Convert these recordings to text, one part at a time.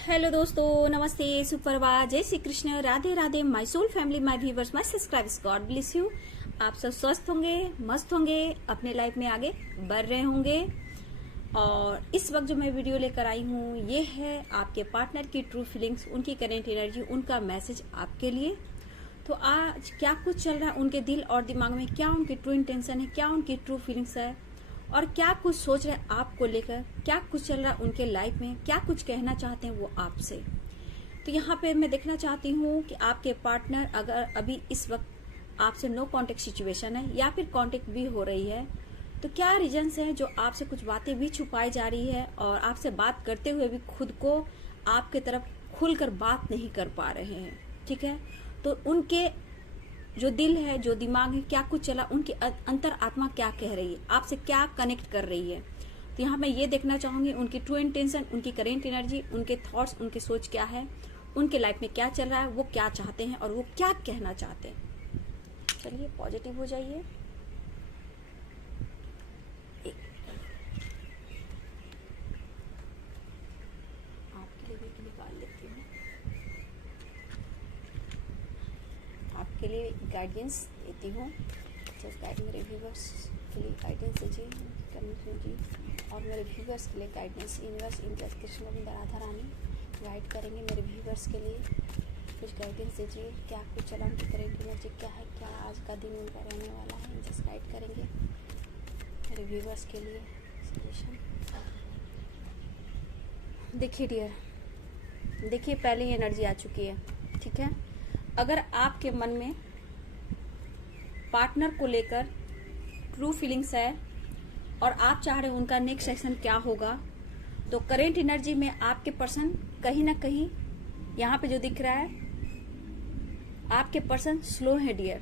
Hello दोस्तों, नमस्ते, सुप्रभात, जय Shri Krishna, Radhe Radhe, my soul family, my viewers, my subscribers, God bless you. आप सब स्वस्थ होंगे, मस्त होंगे, अपने लाइफ में आगे बढ़ रहे होंगे। और इस वक्त जो मैं वीडियो लेकर आई हूँ ये है आपके पार्टनर की ट्रू फीलिंग्स, उनकी करेंट एनर्जी, उनका मैसेज आपके लिए। तो आज क्या कुछ चल रहा है उनके दिल और दिमाग में, क्या उनकी ट्रू इंटेंशन है, क्या उनकी ट्रू फीलिंग्स है और क्या कुछ सोच रहे हैं आपको लेकर, क्या कुछ चल रहा है उनके लाइफ में, क्या कुछ कहना चाहते हैं वो आपसे। तो यहाँ पे मैं देखना चाहती हूँ कि आपके पार्टनर अगर अभी इस वक्त आपसे नो कांटेक्ट सिचुएशन है या फिर कांटेक्ट भी हो रही है, तो क्या रीजंस हैं जो आपसे कुछ बातें भी छुपाई जा रही है और आपसे बात करते हुए भी खुद को आपके तरफ खुलकर बात नहीं कर पा रहे हैं। ठीक है, तो उनके जो दिल है, जो दिमाग है, क्या कुछ चला, उनकी अंतर आत्मा क्या कह रही है, आपसे क्या कनेक्ट कर रही है। तो यहाँ मैं ये देखना चाहूंगी उनकी ट्रू इंटेंशन, उनकी करेंट एनर्जी, उनके थॉट्स, उनकी सोच क्या है, उनके लाइफ में क्या चल रहा है, वो क्या चाहते हैं और वो क्या कहना चाहते हैं। चलिए पॉजिटिव हो जाइए। आपके लिए भी निकाल लेती हूँ, आपके लिए गाइडेंस देती हूँ। जस्ट गाइड मेरे व्यूवर्स के लिए गाइडेंस दीजिए, और मेरे व्यूवर्स के लिए guidance universe इंजस Krishna Govind Radha Rani guide करेंगे मेरे व्यूवर्स के लिए। कुछ गाइडेंस दीजिए, क्या कुछ चला, उनकी करेंट एनर्जी क्या है, क्या आज का दिन उनका रहने वाला है, इंजस गाइड करेंगे मेरे व्यूवर्स के लिए सजेशन। देखिए डियर, देखिए पहले ही एनर्जी आ चुकी है। ठीक है, अगर आपके मन में पार्टनर को लेकर ट्रू फीलिंग्स है और आप चाह रहे हो उनका नेक्स्ट सेक्शन क्या होगा, तो करेंट एनर्जी में आपके पर्सन कहीं ना कहीं यहाँ पे जो दिख रहा है, आपके पर्सन स्लो है डियर,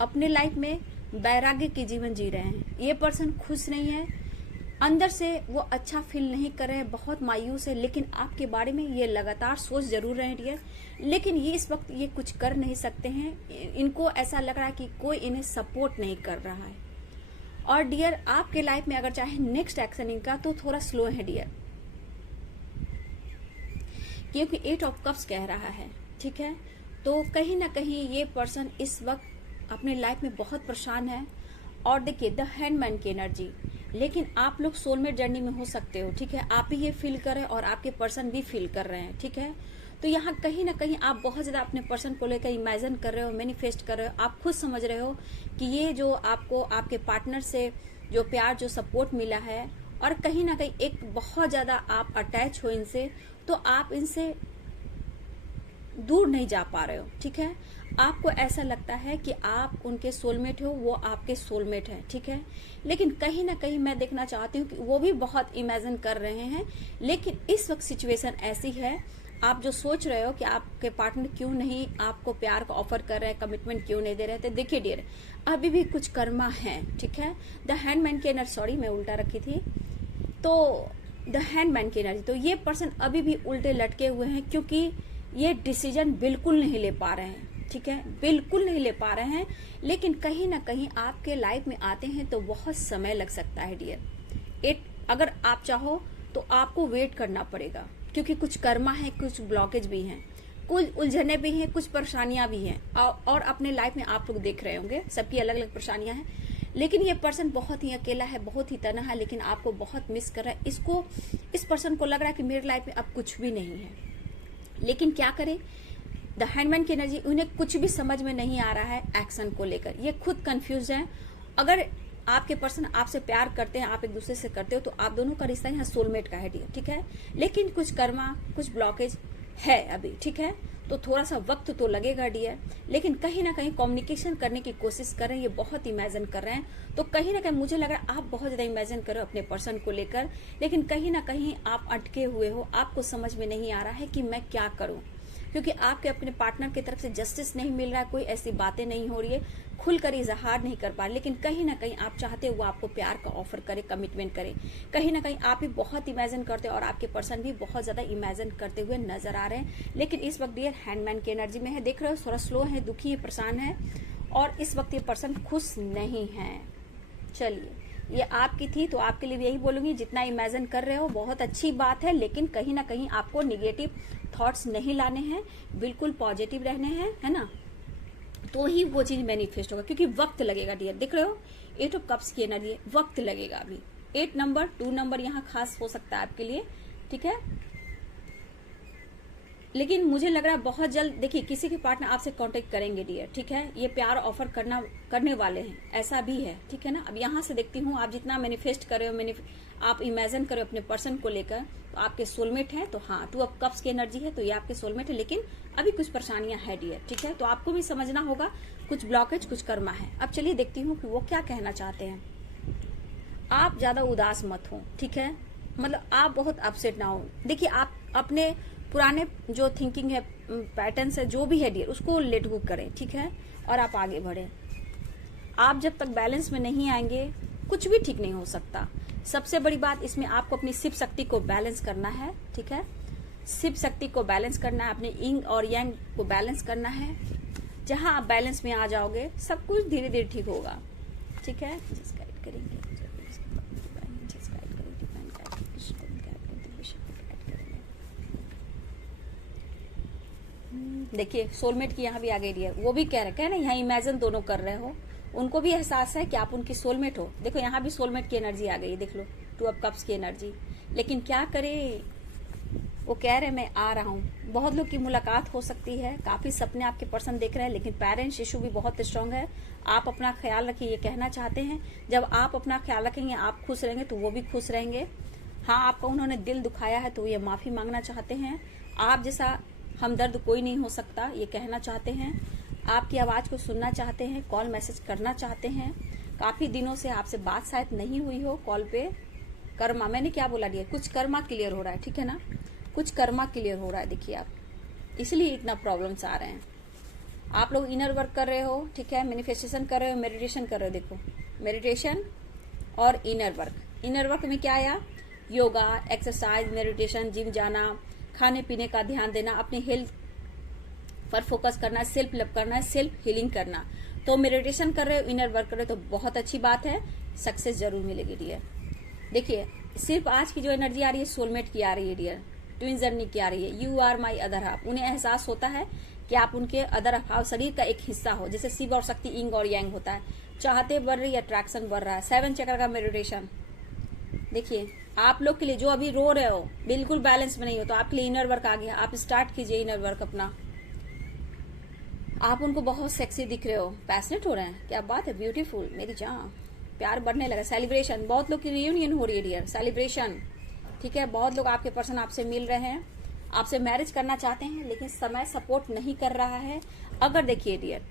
अपने लाइफ में वैराग्य की जीवन जी रहे हैं। ये पर्सन खुश नहीं है, अंदर से वो अच्छा फील नहीं कर रहे हैं, बहुत मायूस है, लेकिन आपके बारे में ये लगातार सोच जरूर रहे हैं डियर, लेकिन ये इस वक्त ये कुछ कर नहीं सकते हैं। इनको ऐसा लग रहा है कि कोई इन्हें सपोर्ट नहीं कर रहा है। और डियर आपके लाइफ में अगर चाहे नेक्स्ट एक्शन इनका, तो थोड़ा स्लो है डियर, क्योंकि 8 ऑफ कप्स कह रहा है। ठीक है, तो कहीं ना कहीं ये पर्सन इस वक्त अपने लाइफ में बहुत परेशान है। और देखिए द हैंडमैन की एनर्जी, लेकिन आप लोग सोलमेट जर्नी में हो सकते हो। ठीक है, आप भी ये फील कर रहे हैं और आपके पर्सन भी फील कर रहे हैं। ठीक है, तो यहाँ कहीं ना कहीं आप बहुत ज्यादा अपने पर्सन को लेकर इमेजिन कर रहे हो, मैनिफेस्ट कर रहे हो, आप खुद समझ रहे हो कि ये जो आपको आपके पार्टनर से जो प्यार, जो सपोर्ट मिला है, और कहीं ना कहीं एक बहुत ज्यादा आप अटैच हो इनसे, तो आप इनसे दूर नहीं जा पा रहे हो। ठीक है, आपको ऐसा लगता है कि आप उनके सोलमेट हो, वो आपके सोलमेट है। ठीक है, लेकिन कहीं ना कहीं मैं देखना चाहती हूँ कि वो भी बहुत इमेजिन कर रहे हैं, लेकिन इस वक्त सिचुएशन ऐसी है, आप जो सोच रहे हो कि आपके पार्टनर क्यों नहीं आपको प्यार का ऑफर कर रहे हैं, कमिटमेंट क्यों नहीं दे रहे थे, देखिए डियर अभी भी कुछ कर्मा है। ठीक है, द हैंडमैन की एनर्जी, सॉरी मैं उल्टा रखी थी, तो द हैंडमैन की एनर्जी, तो ये पर्सन अभी भी उल्टे लटके हुए हैं, क्योंकि ये डिसीजन बिल्कुल नहीं ले पा रहे हैं। ठीक है, बिल्कुल नहीं ले पा रहे हैं, लेकिन कहीं ना कहीं आपके लाइफ में आते हैं तो बहुत समय लग सकता है डियर। अगर आप चाहो तो आपको वेट करना पड़ेगा, क्योंकि कुछ कर्मा है, कुछ ब्लॉकेज भी हैं, कुछ उलझने भी हैं, कुछ परेशानियां भी हैं, और अपने लाइफ में आप लोग देख रहे होंगे सबकी अलग अलग परेशानियां हैं। लेकिन ये पर्सन बहुत ही अकेला है, बहुत ही तन्हा है, लेकिन आपको बहुत मिस कर रहा है। इस पर्सन को लग रहा है कि मेरे लाइफ में अब कुछ भी नहीं है, लेकिन क्या करें, द हैंडमैन की एनर्जी, उन्हें कुछ भी समझ में नहीं आ रहा है एक्शन को लेकर, ये खुद कंफ्यूज हैं। अगर आपके पर्सन आपसे प्यार करते हैं, आप एक दूसरे से करते हो, तो आप दोनों का रिश्ता यहाँ सोलमेट का है डियर। ठीक है, लेकिन कुछ कर्मा, कुछ ब्लॉकेज है अभी। ठीक है, तो थोड़ा सा वक्त तो लगेगा डियर, लेकिन कहीं ना कहीं कम्युनिकेशन करने की कोशिश कर रहे हैं, ये बहुत इमेजिन कर रहे हैं। तो कहीं ना कहीं मुझे लग रहा है आप बहुत ज्यादा इमेजिन कर रहे हो अपने पर्सन को लेकर, लेकिन कहीं ना कहीं आप अटके हुए हो, आपको समझ में नहीं आ रहा है कि मैं क्या करूं, क्योंकि आपके अपने पार्टनर की तरफ से जस्टिस नहीं मिल रहा है, कोई ऐसी बातें नहीं हो रही है, खुलकर इजहार नहीं कर पा रहे, लेकिन कहीं ना कहीं आप चाहते हो वो आपको प्यार का ऑफर करे, कमिटमेंट करे। कहीं ना कहीं आप भी बहुत इमेजिन करते हो और आपके पर्सन भी बहुत ज्यादा इमेजिन करते हुए नजर आ रहे हैं, लेकिन इस वक्त डियर हैंडमैन की एनर्जी में है, देख रहे हो थोड़ा स्लो है, दुखी है, परेशान है, और इस वक्त ये पर्सन खुश नहीं है। चलिए ये आपकी थी, तो आपके लिए भी यही बोलूंगी, जितना इमेजिन कर रहे हो बहुत अच्छी बात है, लेकिन कहीं ना कहीं आपको निगेटिव थॉट्स नहीं लाने हैं, बिल्कुल पॉजिटिव रहने हैं, है ना, तो ही वो चीज मैनिफेस्ट होगा, क्योंकि वक्त लगेगा डियर। देख रहे हो 8 ऑफ कप्स की एनर्जी, वक्त लगेगा अभी। 8 नंबर 2 नंबर यहाँ खास हो सकता है आपके लिए, ठीक है, लेकिन मुझे लग रहा है बहुत जल्द देखिए किसी के पार्टनर आपसे कांटेक्ट करेंगे डियर, ठीक है, ये प्यार ऑफर करने वाले हैं, ऐसा भी है, ठीक है ना। अब यहाँ से देखती हूँ आप जितना मैनिफेस्ट कर रहे हो, आप इमेजिन करो अपने पर्सन को लेकर, तो आपके सोलमेट है, तो हाँ 2 ऑफ कप्स की एनर्जी है, तो ये आपके सोलमेट है, लेकिन अभी कुछ परेशानियां है डियर, ठीक है, तो आपको भी समझना होगा, कुछ ब्लॉकेज कुछ कर्मा है। अब चलिए देखती हूँ कि वो क्या कहना चाहते हैं। आप ज्यादा उदास मत हो, ठीक है, मतलब आप बहुत अपसेट ना हो। देखिए आप अपने पुराने जो थिंकिंग है, पैटर्न है, जो भी है डियर, उसको लेट गो करें, ठीक है, और आप आगे बढ़े। आप जब तक बैलेंस में नहीं आएंगे कुछ भी ठीक नहीं हो सकता। सबसे बड़ी बात इसमें आपको अपनी शिव शक्ति को बैलेंस करना है, ठीक है, शिव शक्ति को बैलेंस करना है, अपने इंग और यांग को बैलेंस करना है। जहां आप बैलेंस में आ जाओगे सब कुछ धीरे धीरे ठीक होगा, ठीक है। करेंगे देखिए सोलमेट की यहाँ भी आ गई है, वो भी कह रहे हैं ना, यहाँ इमेजिन दोनों कर रहे हो, उनको भी एहसास है कि आप उनकी सोलमेट हो। देखो यहाँ भी सोलमेट की एनर्जी आ गई, देख लो 2 ऑफ कप्स की एनर्जी। लेकिन क्या करे, वो कह रहे मैं आ रहा हूँ। बहुत लोग की मुलाकात हो सकती है, काफी सपने आपके पर्सन देख रहे हैं, लेकिन पेरेंट्स इशू भी बहुत स्ट्रांग है। आप अपना ख्याल रखिए, ये कहना चाहते हैं। जब आप अपना ख्याल रखेंगे, आप खुश रहेंगे, तो वो भी खुश रहेंगे। हाँ आपका उन्होंने दिल दुखाया है, तो ये माफी मांगना चाहते हैं। आप जैसा हमदर्द कोई नहीं हो सकता, ये कहना चाहते हैं। आपकी आवाज को सुनना चाहते हैं, कॉल मैसेज करना चाहते हैं। काफी दिनों से आपसे बात शायद नहीं हुई हो कॉल पे। कर्मा, मैंने क्या बोला दिया, कुछ कर्मा क्लियर हो रहा है, ठीक है ना, कुछ कर्मा क्लियर हो रहा है। देखिए आप, इसलिए इतना प्रॉब्लम्स आ रहे हैं। आप लोग इनर वर्क कर रहे हो, ठीक है, मैनिफेस्टेशन कर रहे हो, मेडिटेशन कर रहे हो। देखो मेडिटेशन और इनर वर्क। इनर वर्क में क्या आया, योगा, एक्सरसाइज, मेडिटेशन, जिम जाना, खाने पीने का ध्यान देना, अपने हेल्थ पर फोकस करना, सेल्फ लव करना, सेल्फ हीलिंग करना। तो मेडिटेशन कर रहे हो, इनर वर्क कर रहे हो, तो बहुत अच्छी बात है, सक्सेस जरूर मिलेगी डियर। देखिए सिर्फ आज की जो एनर्जी आ रही है सोलमेट की आ रही है डियर, ट्विन जर्नी की आ रही है। You are my other half. उन्हें एहसास होता है कि आप उनके अदर हाफ, शरीर का एक हिस्सा हो। जैसे शिव और शक्ति, इंग और यांग होता है, चाहते बढ़ रही है, अट्रैक्शन बढ़ रहा है। 7 चक्र का मेडिटेशन। देखिए आप लोग के लिए जो अभी रो रहे हो, बिल्कुल बैलेंस में नहीं हो, तो आपके लिए इनर वर्क आ गया। आप स्टार्ट कीजिए इनर वर्क अपना। आप उनको बहुत सेक्सी दिख रहे हो, पैशनेट हो रहे हैं, क्या बात है, ब्यूटीफुल मेरी जान, प्यार बढ़ने लगा। सेलिब्रेशन, बहुत लोग की रियूनियन हो रही है डियर, सेलिब्रेशन, ठीक है। बहुत लोग आपके पर्सन आपसे मिल रहे हैं, आपसे मैरिज करना चाहते हैं, लेकिन समय सपोर्ट नहीं कर रहा है। अगर देखिए डियर,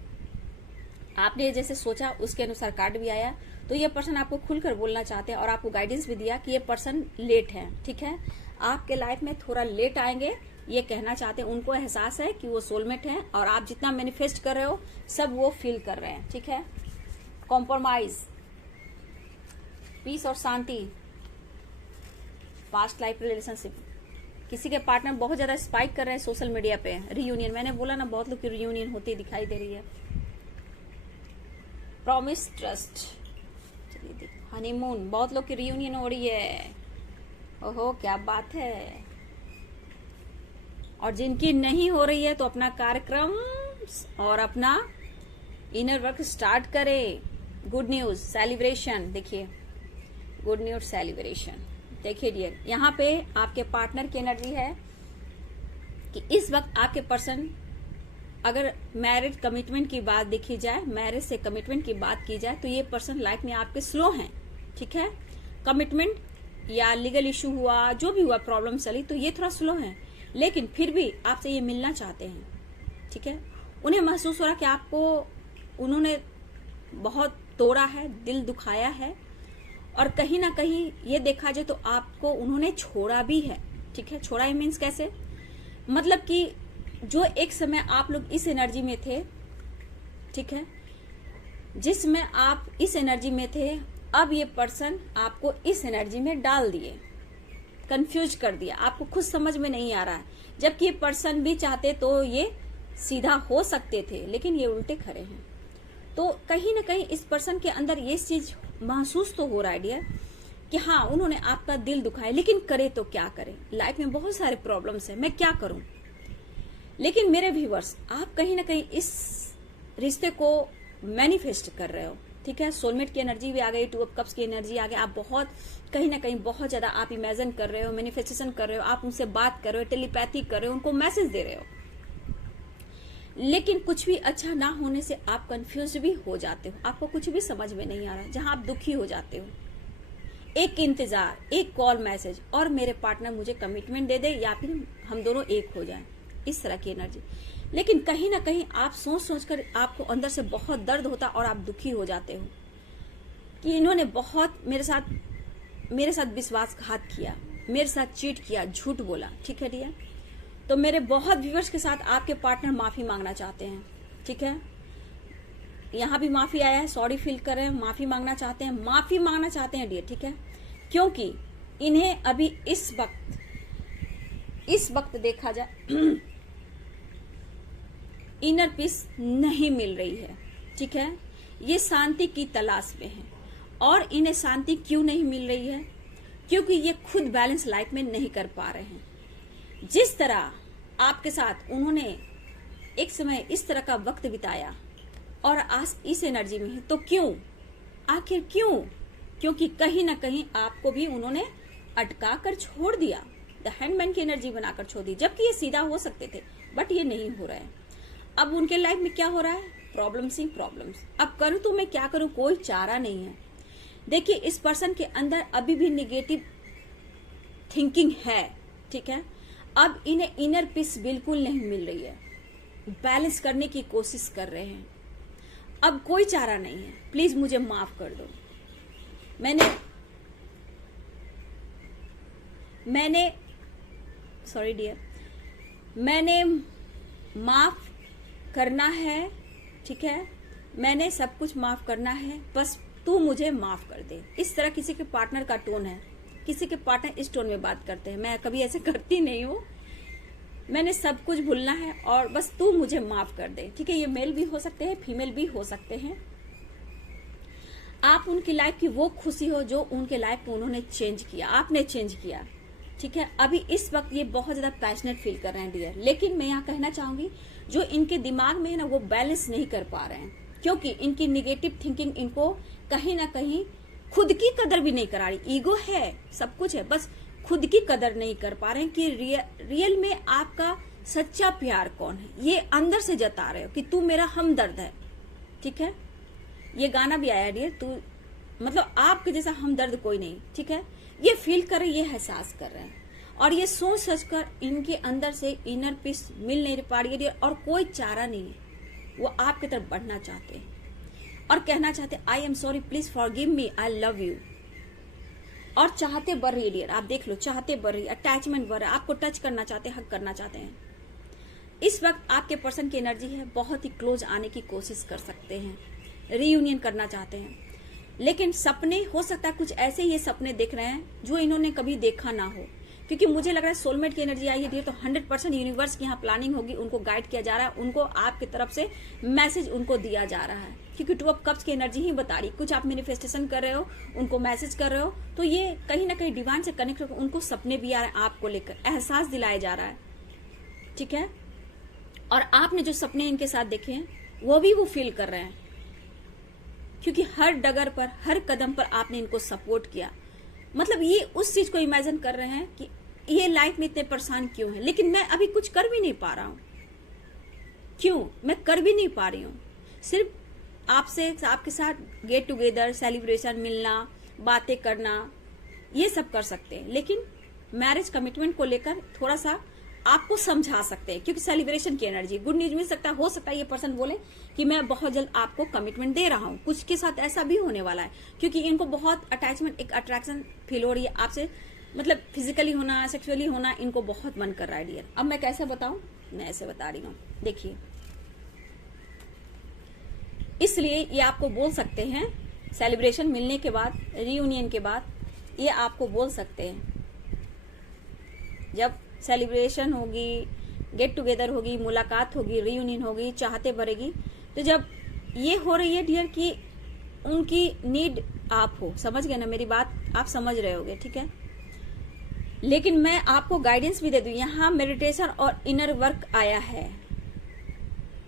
आपने जैसे सोचा उसके अनुसार कार्ड भी आया, तो ये पर्सन आपको खुलकर बोलना चाहते हैं और आपको गाइडेंस भी दिया कि ये पर्सन लेट है, ठीक है, आपके लाइफ में थोड़ा लेट आएंगे, ये कहना चाहते हैं। उनको एहसास है कि वो सोलमेट है, और आप जितना मैनिफेस्ट कर रहे हो सब वो फील कर रहे हैं, ठीक है। कॉम्प्रोमाइज, पीस और शांति, पास्ट लाइफ रिलेशनशिप। किसी के पार्टनर बहुत ज्यादा स्पाइक कर रहे हैं सोशल मीडिया पे, रियूनियन, मैंने बोला ना बहुत लोग की रियूनियन होती दिखाई दे रही है। प्रॉमिस, ट्रस्ट, चलिए देखो हनीमून, बहुत लोग की रियूनियन हो रही है, ओहो क्या बात है। और जिनकी नहीं हो रही है तो अपना कार्यक्रम और अपना इनर वर्क स्टार्ट करें। गुड न्यूज, सेलिब्रेशन, देखिए गुड न्यूज, सेलिब्रेशन। देखिए डियर, यहाँ पे आपके पार्टनर की एनर्जी है कि इस वक्त आपके पर्सन, अगर मैरिज कमिटमेंट की बात देखी जाए, मैरिज से कमिटमेंट की बात की जाए, तो ये पर्सन लाइफ में आपके स्लो हैं, ठीक है। कमिटमेंट या लीगल इशू हुआ, जो भी हुआ, प्रॉब्लम चली, तो ये थोड़ा स्लो है, लेकिन फिर भी आपसे ये मिलना चाहते हैं, ठीक है। उन्हें महसूस हो रहा कि आपको उन्होंने बहुत तोड़ा है, दिल दुखाया है, और कहीं ना कहीं ये देखा जाए तो आपको उन्होंने छोड़ा भी है, ठीक है। छोड़ा ही मीन्स कैसे, मतलब कि जो एक समय आप लोग इस एनर्जी में थे, ठीक है, जिसमें आप इस एनर्जी में थे, अब ये पर्सन आपको इस एनर्जी में डाल दिए, कंफ्यूज कर दिया, आपको खुद समझ में नहीं आ रहा है। जबकि ये पर्सन भी चाहते तो ये सीधा हो सकते थे, लेकिन ये उल्टे खड़े हैं। तो कहीं ना कहीं इस पर्सन के अंदर ये चीज महसूस तो हो रहा है डियर कि हाँ उन्होंने आपका दिल दुखाया, लेकिन करे तो क्या करें, लाइफ में बहुत सारे प्रॉब्लम्स है, मैं क्या करूं। लेकिन मेरे व्यूअर्स, आप कहीं ना कहीं इस रिश्ते को मैनिफेस्ट कर रहे हो, ठीक है। सोलमेट की एनर्जी भी आ गई, 2 ऑफ कप्स की एनर्जी आ गई। आप बहुत कहीं ना कहीं बहुत ज्यादा आप इमेजिन कर रहे हो, मैनिफेस्टेशन कर रहे हो, आप उनसे बात कर रहे हो, टेलीपैथी कर रहे हो, उनको मैसेज दे रहे हो, लेकिन कुछ भी अच्छा ना होने से आप कंफ्यूज भी हो जाते हो, आपको कुछ भी समझ में नहीं आ रहा, जहां आप दुखी हो जाते हो। एक इंतजार, एक कॉल मैसेज और मेरे पार्टनर मुझे कमिटमेंट दे दे या फिर हम दोनों एक हो जाएं, इस तरह की एनर्जी। लेकिन कहीं ना कहीं आप सोच सोच कर आपको अंदर से बहुत दर्द होता और आप दुखी हो जाते हो कि इन्होंने बहुत मेरे साथ विश्वासघात किया, मेरे साथ चीट किया, झूठ बोला, ठीक है डियर। तो मेरे बहुत व्यूअर्स के साथ आपके पार्टनर माफी मांगना चाहते हैं, ठीक है। यहाँ भी माफी आया है, सॉरी फील कर रहे हैं, माफी मांगना चाहते हैं डियर, ठीक है। क्योंकि इन्हें अभी इस वक्त देखा जाए इनर पीस नहीं मिल रही है, ठीक है। ये शांति की तलाश में है और इन्हें शांति क्यों नहीं मिल रही है, क्योंकि ये खुद बैलेंस लाइफ में नहीं कर पा रहे हैं। जिस तरह आपके साथ उन्होंने एक समय इस तरह का वक्त बिताया और आज इस एनर्जी में है, तो क्यों, आखिर क्यों? क्योंकि कहीं ना कहीं आपको भी उन्होंने अटका कर छोड़ दिया, द हैंडमैन की एनर्जी बनाकर छोड़ दी, जबकि ये सीधा हो सकते थे, बट ये नहीं हो रहा है। अब उनके लाइफ में क्या हो रहा है, प्रॉब्लम्स ही प्रॉब्लम्स। अब करूं तो मैं क्या करूं, कोई चारा नहीं है। देखिए, इस पर्सन के अंदर अभी भी निगेटिव थिंकिंग है, ठीक है। अब इन्हें इनर पीस बिल्कुल नहीं मिल रही है, बैलेंस करने की कोशिश कर रहे हैं। अब कोई चारा नहीं है, प्लीज मुझे माफ कर दो। मैंने सॉरी डियर, मैंने माफ करना है, ठीक है। मैंने सब कुछ माफ करना है, बस तू मुझे माफ कर दे। इस तरह किसी के पार्टनर का टोन है, किसी के पार्टनर इस टोन में बात करते हैं। मैं कभी ऐसे करती नहीं हूँ। मैंने सब कुछ भूलना है और बस तू मुझे माफ कर दे, ठीक है। ये मेल भी हो सकते हैं, फीमेल भी हो सकते हैं। आप उनकी लाइफ की वो खुशी हो जो उनके लाइफ में उन्होंने चेंज किया, आपने चेंज किया, ठीक है। अभी इस वक्त ये बहुत ज्यादा पैशनेट फील कर रहे हैं डियर, लेकिन मैं यहाँ कहना चाहूंगी जो इनके दिमाग में है ना, वो बैलेंस नहीं कर पा रहे हैं, क्योंकि इनकी निगेटिव थिंकिंग इनको कहीं ना कहीं खुद की कदर भी नहीं करा रही। ईगो है, सब कुछ है, बस खुद की कदर नहीं कर पा रहे हैं कि रियल में आपका सच्चा प्यार कौन है। ये अंदर से जता रहे हो कि तू मेरा हमदर्द है, ठीक है। ये गाना भी आया डियर, तू मतलब आपके जैसा हमदर्द कोई नहीं, ठीक है। ये फील कर रहे, ये एहसास कर रहे हैं और ये सोच सच कर इनके अंदर से इनर पीस मिल नहीं पा रही है और कोई चारा नहीं है। वो आपकी तरफ बढ़ना चाहते हैं और कहना चाहते हैं I am sorry, please forgive me, I love you. और चाहते बढ़ रही है डियर, आप देख लो, चाहते बढ़ रही, अटैचमेंट बढ़ रहा है, आपको टच करना चाहते हैं, हक करना चाहते हैं। इस वक्त आपके पर्सन की एनर्जी है, बहुत ही क्लोज आने की कोशिश कर सकते हैं, रीयूनियन करना चाहते हैं। लेकिन सपने हो सकता है कुछ ऐसे ये सपने देख रहे हैं जो इन्होंने कभी देखा ना हो, क्योंकि मुझे लग रहा है सोलमेट की एनर्जी आई है तो 100% यूनिवर्स की यहाँ प्लानिंग होगी, उनको गाइड किया जा रहा है, उनको आपकी तरफ से मैसेज उनको दिया जा रहा है, क्योंकि 2 ऑफ कप्स की एनर्जी ही बता रही। कुछ आप मैनिफेस्टेशन कर रहे हो, उनको मैसेज कर रहे हो, तो ये कहीं ना कहीं डिवाइन से कनेक्ट होकर उनको सपने भी आ रहे हैं, आपको लेकर एहसास दिलाया जा रहा है, ठीक है। और आपने जो सपने इनके साथ देखे हैं वो भी वो फील कर रहे हैं, क्योंकि हर डगर पर, हर कदम पर आपने इनको सपोर्ट किया। मतलब ये उस चीज को इमेजिन कर रहे हैं कि ये लाइफ में इतने परेशान क्यों है, लेकिन मैं अभी कुछ कर भी नहीं पा रहा हूं। क्यों मैं कर भी नहीं पा रही हूँ? सिर्फ आपके साथ गेट टुगेदर, सेलिब्रेशन, मिलना, बातें करना, ये सब कर सकते हैं, लेकिन मैरिज कमिटमेंट को लेकर थोड़ा सा आपको समझा सकते हैं, क्योंकि सेलिब्रेशन की एनर्जी, गुड न्यूज मिल सकता है। हो सकता है ये पर्सन बोले कि मैं बहुत जल्द आपको कमिटमेंट दे रहा हूँ। कुछ के साथ ऐसा भी होने वाला है, क्योंकि इनको बहुत अटैचमेंट, एक अट्रैक्शन फील हो रही है आपसे, मतलब फिजिकली होना, सेक्सुअली होना, इनको बहुत मन कर रहा है डियर। अब मैं कैसे बताऊं? मैं ऐसे बता रही हूँ, देखिए। इसलिए ये आपको बोल सकते हैं, सेलिब्रेशन मिलने के बाद, रीयूनियन के बाद, ये आपको बोल सकते हैं, जब सेलिब्रेशन होगी, गेट टुगेदर होगी, मुलाकात होगी, रीयूनियन होगी, चाहते बढ़ेगी, तो जब ये हो रही है डियर कि उनकी नीड आप हो। समझ गए ना मेरी बात, आप समझ रहे होगे, ठीक है। लेकिन मैं आपको गाइडेंस भी दे दूं, यहाँ मेडिटेशन और इनर वर्क आया है,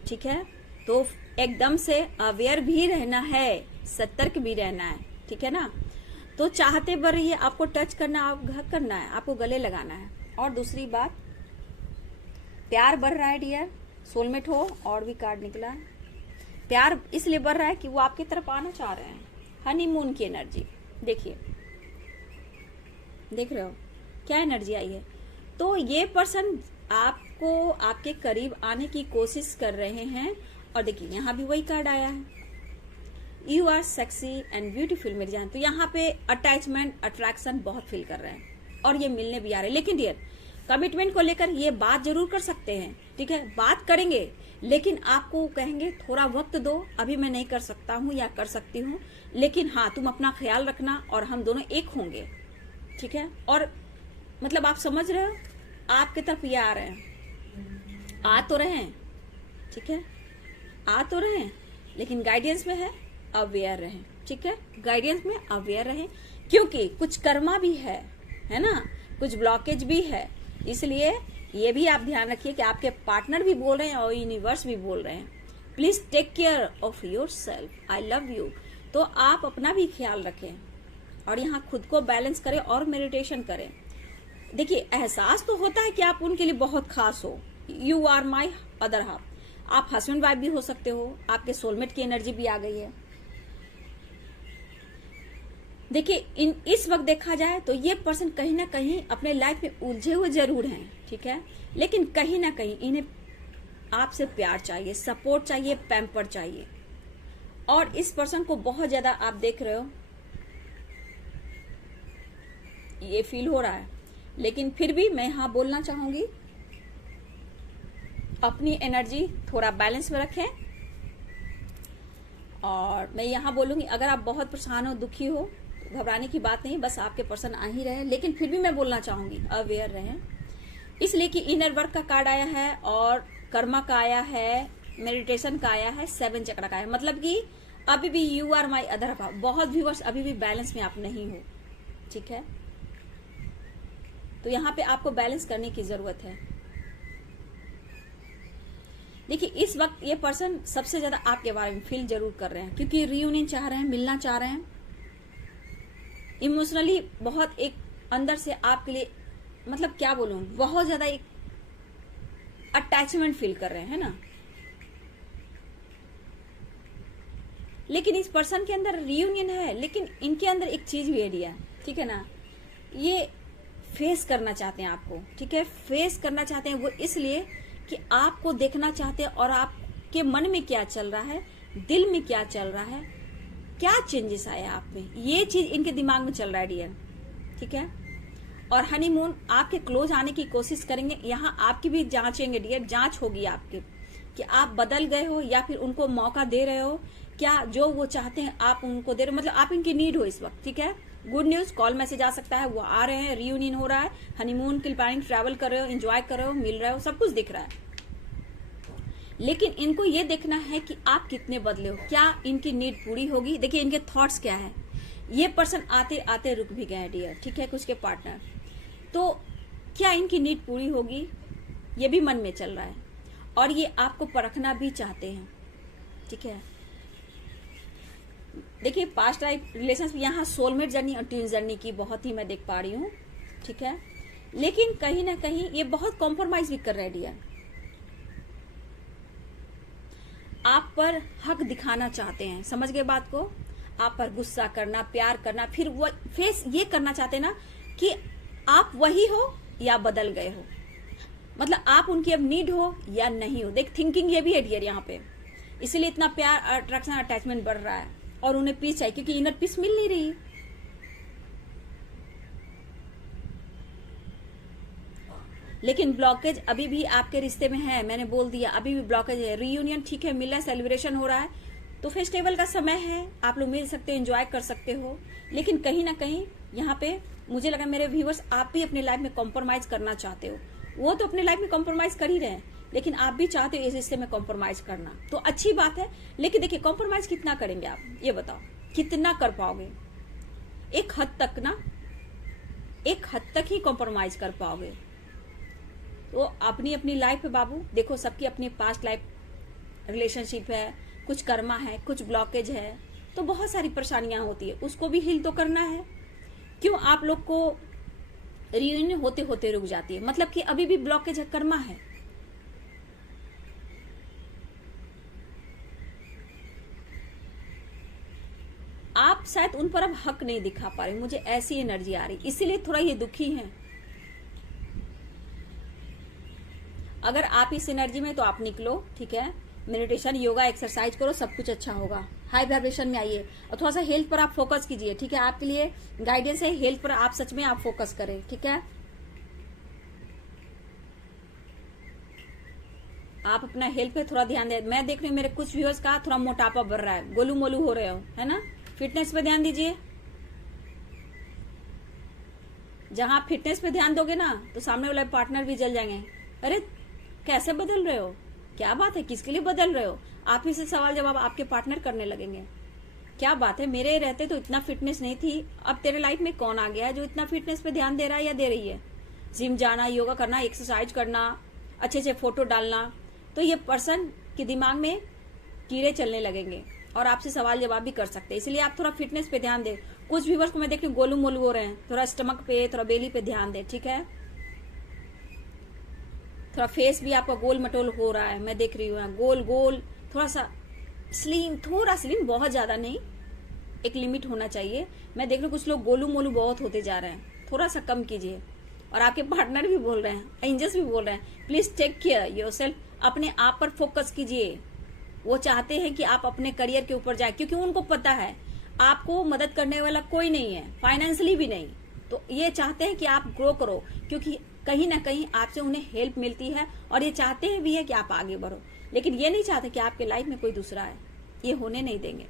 ठीक है। तो एकदम से अवेयर भी रहना है, सतर्क भी रहना है, ठीक है ना। तो चाहते बर रहिए, आपको टच करना, आप हक करना है, आपको गले लगाना है। और दूसरी बात, प्यार बढ़ रहा है डियर, सोलमेट हो, और भी कार्ड निकला है। प्यार इसलिए बढ़ रहा है कि वो आपकी तरफ आना चाह रहे हैं, हनीमून की एनर्जी। देखिए, देख रहे हो क्या एनर्जी आई है। तो ये पर्सन आपको आपके करीब आने की कोशिश कर रहे हैं। और देखिए यहाँ भी वही कार्ड आया है, you are sexy and beautiful मेरी जान। तो यहाँ पे अटैचमेंट, अट्रैक्शन बहुत फील कर रहे हैं और ये मिलने भी आ रहे हैं। लेकिन डियर, कमिटमेंट को लेकर ये बात जरूर कर सकते हैं, ठीक है, बात करेंगे, लेकिन आपको कहेंगे थोड़ा वक्त दो, अभी मैं नहीं कर सकता हूँ या कर सकती हूँ, लेकिन हाँ तुम अपना ख्याल रखना और हम दोनों एक होंगे, ठीक है। और मतलब आप समझ रहे हो, आपके तरफ ये आ रहे हैं, आ तो रहे हैं, ठीक है, आ तो रहे हैं, लेकिन गाइडेंस में है अवेयर रहें, ठीक है, गाइडेंस में अवेयर रहें, क्योंकि कुछ कर्मा भी है ना, कुछ ब्लॉकेज भी है। इसलिए ये भी आप ध्यान रखिए कि आपके पार्टनर भी बोल रहे हैं और यूनिवर्स भी बोल रहे हैं, please take care of yourself, I love you. तो आप अपना भी ख्याल रखें और यहाँ खुद को बैलेंस करें और मेडिटेशन करें। देखिए, एहसास तो होता है कि आप उनके लिए बहुत खास हो, you are my other half. आप हस्बैंड वाइफ भी हो सकते हो, आपके सोलमेट की एनर्जी भी आ गई है। देखिए, इस वक्त देखा जाए तो ये पर्सन कहीं ना कहीं अपने लाइफ में उलझे हुए जरूर हैं, ठीक है, लेकिन कहीं ना कहीं इन्हें आपसे प्यार चाहिए, सपोर्ट चाहिए, पैम्पर चाहिए। और इस पर्सन को बहुत ज्यादा आप देख रहे हो, ये फील हो रहा है। लेकिन फिर भी मैं यहाँ बोलना चाहूंगी, अपनी एनर्जी थोड़ा बैलेंस में रखें। और मैं यहाँ बोलूंगी, अगर आप बहुत परेशान हो, दुखी हो, तो घबराने की बात नहीं, बस आपके पर्सन आ ही रहे। लेकिन फिर भी मैं बोलना चाहूंगी अवेयर रहें, इसलिए कि इनर वर्क का कार्ड आया है और कर्मा का आया है, मेडिटेशन का आया है, 7 चक्र का आया है। मतलब कि अभी भी you are my other half, बहुत व्यूअर्स अभी भी बैलेंस में आप नहीं हो, ठीक है। तो यहाँ पे आपको बैलेंस करने की जरूरत है। देखिए, इस वक्त ये पर्सन सबसे ज्यादा आपके बारे में फील जरूर कर रहे हैं, क्योंकि रियूनियन चाह रहे हैं, मिलना चाह रहे हैं, इमोशनली बहुत एक अंदर से आपके लिए, मतलब क्या बोलूं, बहुत ज्यादा एक अटैचमेंट फील कर रहे हैं ना। लेकिन इस पर्सन के अंदर रियूनियन है, लेकिन इनके अंदर एक चीज भी है, ठीक है ना, ये फेस करना चाहते हैं आपको, ठीक है, फेस करना चाहते हैं वो इसलिए कि आपको देखना चाहते हैं और आपके मन में क्या चल रहा है, दिल में क्या चल रहा है, क्या चेंजेस आया आप में, ये चीज इनके दिमाग में चल रहा है डियर, ठीक है। और हनीमून आपके क्लोज आने की कोशिश करेंगे, यहाँ आपकी भी जांचेंगे डियर, जांच होगी आपकी कि आप बदल गए हो या फिर उनको मौका दे रहे हो, क्या जो वो चाहते हैं आप उनको दे रहे हो, मतलब आप इनकी नीड हो इस वक्त, ठीक है। गुड न्यूज, कॉल मैसेज आ सकता है, वो आ रहे हैं, रियूनियन हो रहा है, हनीमून के प्लानिंग, ट्रैवल कर रहे हो, एंजॉय कर रहे हो, मिल रहे हो, सब कुछ दिख रहा है। लेकिन इनको ये देखना है कि आप कितने बदले हो, क्या इनकी नीड पूरी होगी। देखिए, इनके थॉट्स क्या है, ये पर्सन आते आते रुक भी गए डियर, ठीक है, कुछ के पार्टनर, तो क्या इनकी नीड पूरी होगी, ये भी मन में चल रहा है और ये आपको परखना भी चाहते हैं, ठीक है। देखिए, पास्ट लाइफ रिलेशंस, यहाँ सोलमेट जर्नी और ट्विन जर्नी की बहुत ही मैं देख पा रही हूँ, ठीक है। लेकिन कहीं ना कहीं ये बहुत कॉम्प्रोमाइज भी कर रहे हैं डियर, आप पर हक दिखाना चाहते हैं, समझ गए बात को, आप पर गुस्सा करना, प्यार करना, फिर वो फेस ये करना चाहते हैं ना कि आप वही हो या बदल गए हो, मतलब आप उनकी अब नीड हो या नहीं हो। देख, थिंकिंग ये भी है डियर यहाँ पे, इसीलिए इतना प्यार, अट्रैक्शन, अटैचमेंट बढ़ रहा है और उन्हें पीस चाहिए, क्योंकि इनर पीस मिल नहीं रही। लेकिन ब्लॉकेज अभी भी आपके रिश्ते में है, मैंने बोल दिया, अभी भी ब्लॉकेज है। रियूनियन ठीक है, मिला, सेलिब्रेशन हो रहा है, तो फेस्टिवल का समय है, आप लोग मिल सकते हो, एंजॉय कर सकते हो। लेकिन कहीं ना कहीं यहाँ पे मुझे लगा मेरे व्यूवर्स, आप भी अपने लाइफ में कॉम्प्रोमाइज करना चाहते हो। वो तो अपने लाइफ में कॉम्प्रोमाइज कर ही रहे हैं, लेकिन आप भी चाहते हो इस रिश्ते में कॉम्प्रोमाइज करना, तो अच्छी बात है। लेकिन देखिए, कॉम्प्रोमाइज कितना करेंगे आप, ये बताओ। कितना कर पाओगे? एक हद तक ना, एक हद तक ही कॉम्प्रोमाइज कर पाओगे। तो अपनी अपनी लाइफ है बाबू, देखो सबकी अपनी पास्ट लाइफ रिलेशनशिप है, कुछ कर्मा है, कुछ ब्लॉकेज है, तो बहुत सारी परेशानियां होती है, उसको भी हील तो करना है। क्यों आप लोग को रियूनियन होते होते रुक जाती है? मतलब कि अभी भी ब्लॉकेज है, कर्मा है। आप शायद उन पर अब हक नहीं दिखा पा रहे, मुझे ऐसी एनर्जी आ रही, इसीलिए थोड़ा ये दुखी हैं। अगर आप इस एनर्जी में तो आप निकलो, ठीक है, मेडिटेशन, योगा, एक्सरसाइज करो, सब कुछ अच्छा होगा। हाई वाइब्रेशन में आइए और थोड़ा सा हेल्थ पर आप फोकस कीजिए, ठीक है। आपके लिए गाइडेंस है, हेल्थ पर आप सच में आप फोकस करें, ठीक है। आप अपना हेल्थ पे थोड़ा ध्यान दें। मैं देख रही हूँ मेरे कुछ व्यूअर्स का थोड़ा मोटापा बढ़ रहा है, गोलू मोलू हो रहे हो, है ना। फिटनेस पे ध्यान दीजिए। जहां आप फिटनेस पे ध्यान दोगे ना, तो सामने वाले पार्टनर भी जल जाएंगे। अरे कैसे बदल रहे हो, क्या बात है, किसके लिए बदल रहे हो? आप ही से सवाल जवाब आपके पार्टनर करने लगेंगे। क्या बात है, मेरे रहते तो इतना फिटनेस नहीं थी, अब तेरे लाइफ में कौन आ गया है जो इतना फिटनेस पे ध्यान दे रहा है या दे रही है? जिम जाना, योगा करना, एक्सरसाइज करना, अच्छे अच्छे फोटो डालना, तो ये पर्सन के दिमाग में कीड़े चलने लगेंगे और आपसे सवाल जवाब भी कर सकते हैं। इसलिए आप थोड़ा फिटनेस पे ध्यान दें। कुछ व्यूअर्स को मैं देख रही हूँ गोलू मोलू हो रहे हैं, थोड़ा स्टमक पे, थोड़ा बेली पे ध्यान दें, ठीक है। थोड़ा फेस भी आपका गोल मटोल हो रहा है, मैं देख रही हूँ, गोल गोल, थोड़ा सा स्लिम, थोड़ा स्लिम, बहुत ज्यादा नहीं, एक लिमिट होना चाहिए। मैं देख रही हूँ कुछ लोग गोलू मोलू बहुत होते जा रहे हैं, थोड़ा सा कम कीजिए। और आपके पार्टनर भी बोल रहे हैं, एंजल्स भी बोल रहे हैं, प्लीज टेक केयर योरसेल्फ, अपने आप पर फोकस कीजिए। वो चाहते हैं कि आप अपने करियर के ऊपर जाए, क्योंकि उनको पता है आपको मदद करने वाला कोई नहीं है, फाइनेंशियली भी नहीं। तो ये चाहते हैं कि आप ग्रो करो, क्योंकि कहीं ना कहीं आपसे उन्हें हेल्प मिलती है और ये चाहते हैं भी है कि आप आगे बढ़ो। लेकिन ये नहीं चाहते कि आपके लाइफ में कोई दूसरा है, ये होने नहीं देंगे।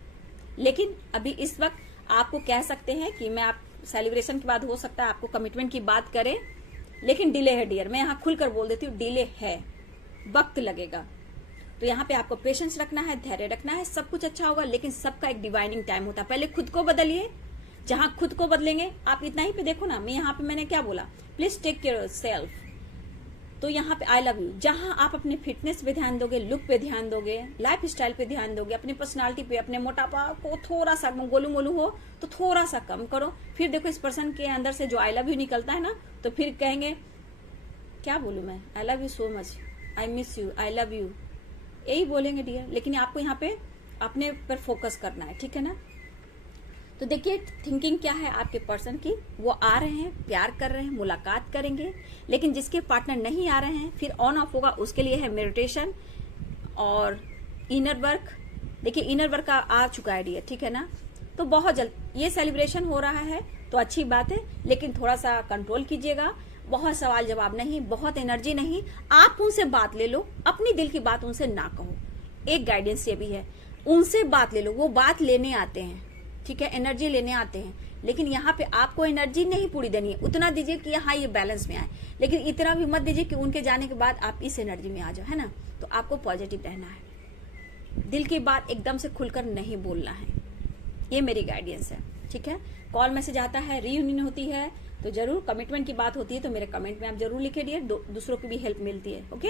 लेकिन अभी इस वक्त आपको कह सकते हैं कि मैं आप सेलिब्रेशन के बाद हो सकता है आपको कमिटमेंट की बात करें, लेकिन डिले है डियर, मैं यहाँ खुलकर बोल देती हूँ, डिले है, वक्त लगेगा। तो यहाँ पे आपको पेशेंस रखना है, धैर्य रखना है, सब कुछ अच्छा होगा। लेकिन सबका एक डिवाइनिंग टाइम होता है। पहले खुद को बदलिए, जहां खुद को बदलेंगे आप इतना ही पे देखो ना, मैं यहाँ पे मैंने क्या बोला, please take care of self. तो यहाँ पे आई लव यू, जहां आप अपने फिटनेस पे ध्यान दोगे, लुक पे ध्यान दोगे, लाइफ स्टाइल पे ध्यान दोगे, अपनी पर्सनालिटी पे, अपने मोटापा को थोड़ा सा, गोलू मोलू हो तो थोड़ा सा कम करो। फिर देखो इस पर्सन के अंदर से जो आई लव यू निकलता है ना, तो फिर कहेंगे क्या बोलू मैं, आई love you so much, I miss you, I love you, यही बोलेंगे डियर। लेकिन आपको यहाँ पे अपने पर फोकस करना है, ठीक है ना। तो देखिए थिंकिंग क्या है आपके पर्सन की, वो आ रहे हैं, प्यार कर रहे हैं, मुलाकात करेंगे। लेकिन जिसके पार्टनर नहीं आ रहे हैं, फिर ऑन ऑफ होगा, उसके लिए है मेडिटेशन और इनर वर्क। देखिए इनर वर्क आ चुका है डियर, ठीक है ना। तो बहुत जल्द ये सेलिब्रेशन हो रहा है, तो अच्छी बात है, लेकिन थोड़ा सा कंट्रोल कीजिएगा। बहुत सवाल जवाब नहीं, बहुत एनर्जी नहीं, आप उनसे बात ले लो, अपनी दिल की बात उनसे ना कहो। एक गाइडेंस ये भी है, उनसे बात ले लो, वो बात लेने आते हैं, ठीक है, एनर्जी लेने आते हैं। लेकिन यहाँ पे आपको एनर्जी नहीं पूरी देनी है, उतना दीजिए कि हाँ ये बैलेंस में आए, लेकिन इतना भी मत दीजिए कि उनके जाने के बाद आप इस एनर्जी में आ जाओ, है ना। तो आपको पॉजिटिव रहना है, दिल की बात एकदम से खुलकर नहीं बोलना है, ये मेरी गाइडेंस है, ठीक है। कॉल मैसेज आता है, रीयूनियन होती है तो जरूर, कमिटमेंट की बात होती है तो मेरे कमेंट में आप जरूर लिखे दिए, दूसरों की भी हेल्प मिलती है, ओके।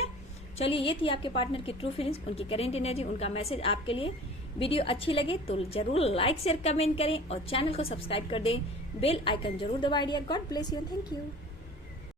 चलिए ये थी आपके पार्टनर की ट्रू फीलिंग्स, उनकी करेंट एनर्जी, उनका मैसेज आपके लिए। वीडियो अच्छी लगे तो जरूर लाइक शेयर कमेंट करें और चैनल को सब्सक्राइब कर दें, बेल आइकन जरूर दबाइए। God bless you, thank you.